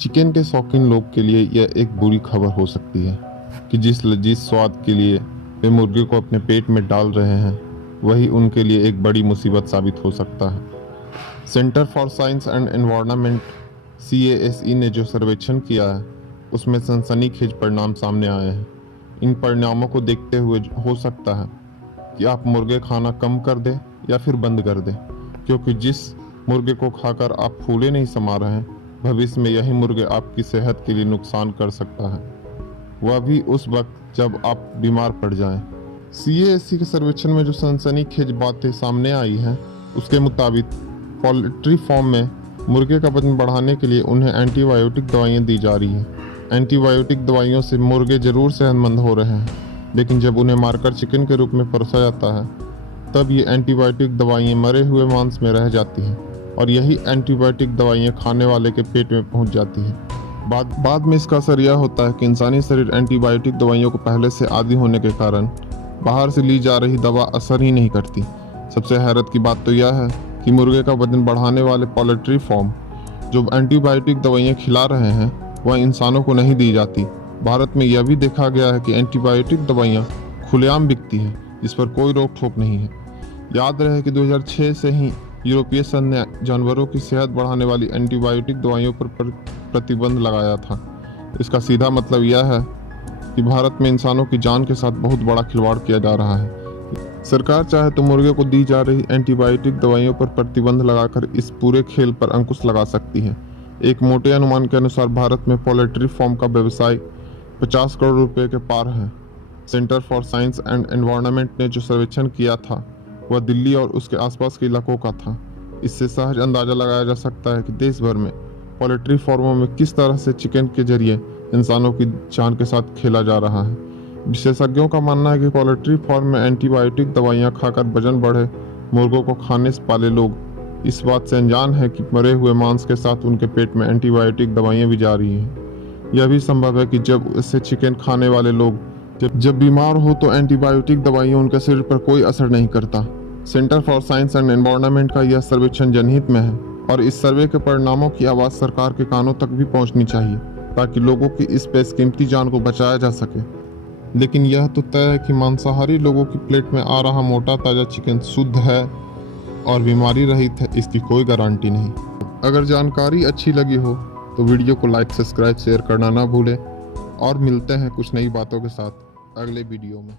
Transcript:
Chicken के शौकीन लोग के लिए यह एक बुरी खबर हो सकती है कि जिस लजीज स्वाद के लिए वे मुर्गे को अपने पेट में डाल रहे हैं, वही उनके लिए एक बड़ी मुसीबत साबित हो सकता है। Centre for science and environment (CASE) ने जो सर्वेक्षण किया है, उसमें सनसनीखेज परिणाम सामने आए हैं। इन परिणामों को देखते हुए हो सकता है कि आप मुर्गे खाना कम कर दें या फिर बंद कर दें, क्योंकि जिस मुर्गे को खाकर आप फूले नहीं समा रहे हैं, भविष्य में यही मुर्गे आपकी सेहत के लिए नुकसान कर सकता है, वह भी उस वक्त जब आप बीमार पड़ जाएं। CASE के सर्वेक्षण में जो सनसनीखेज बातें सामने आई हैं, उसके मुताबिक पोल्ट्री फार्म में मुर्गे का वजन बढ़ाने के लिए उन्हें एंटीबायोटिक दवाइयाँ दी जा रही हैं। एंटीबायोटिक दवाइयों से मुर्गे जरूर सेहतमंद हो रहे हैं, लेकिन जब उन्हें मारकर चिकन के रूप में परोसा जाता है, तब ये एंटीबायोटिक दवाइयाँ मरे हुए मांस में रह जाती हैं और यही एंटीबायोटिक दवाइयाँ खाने वाले के पेट में पहुंच जाती हैं। बाद में इसका असर यह होता है कि इंसानी शरीर एंटीबायोटिक दवाइयों को पहले से आदी होने के कारण बाहर से ली जा रही दवा असर ही नहीं करती। सबसे हैरत की बात तो यह है कि मुर्गे का वजन बढ़ाने वाले पोल्ट्री फार्म जो एंटीबायोटिक दवाइयाँ खिला रहे हैं, वह इंसानों को नहीं दी जाती। भारत में यह भी देखा गया है कि एंटीबायोटिक दवाइयाँ खुलेआम बिकती हैं, जिस पर कोई रोक टोक नहीं है। याद रहे कि 2006 से ही यूरोपीय संघ ने जानवरों की सेहत बढ़ाने वाली एंटीबायोटिक दवाइयों पर प्रतिबंध लगाया था। इसका सीधा मतलब यह है कि भारत में इंसानों की जान के साथ बहुत बड़ा खिलवाड़ किया जा रहा है। सरकार चाहे तो मुर्गे को दी जा रही एंटीबायोटिक दवाइयों पर प्रतिबंध लगाकर इस पूरे खेल पर अंकुश लगा सकती है। एक मोटे अनुमान के अनुसार भारत में पोल्ट्री फार्म का व्यवसाय 50 करोड़ रुपए के पार है। Centre for science and environment ने जो सर्वेक्षण किया था, वह दिल्ली और उसके आसपास के इलाकों का था। इससे सहज अंदाजा लगाया जा सकता है कि देश भर में पोल्ट्री फार्मों में किस तरह से चिकन के जरिए इंसानों की जान के साथ खेला जा रहा है। विशेषज्ञों का मानना है कि पोल्ट्री फार्म में एंटीबायोटिक दवाइयां खाकर वजन बढ़े मुर्गों को खाने से पाले लोग इस बात से अनजान है कि मरे हुए मांस के साथ उनके पेट में एंटीबायोटिक दवाइयां भी जा रही हैं। यह भी संभव है कि जब इससे चिकन खाने वाले लोग जब बीमार हो तो एंटीबायोटिक दवाइयां उनके शरीर पर कोई असर नहीं करता। Centre for science and environment का यह सर्वेक्षण जनहित में है और इस सर्वे के परिणामों की आवाज़ सरकार के कानों तक भी पहुंचनी चाहिए, ताकि लोगों की इस बेशकीमती जान को बचाया जा सके। लेकिन यह तो तय है कि मांसाहारी लोगों की प्लेट में आ रहा मोटा ताज़ा चिकन शुद्ध है और बीमारी रहित है, इसकी कोई गारंटी नहीं। अगर जानकारी अच्छी लगी हो तो वीडियो को लाइक, सब्सक्राइब, शेयर करना ना भूलें और मिलते हैं कुछ नई बातों के साथ अगले वीडियो में।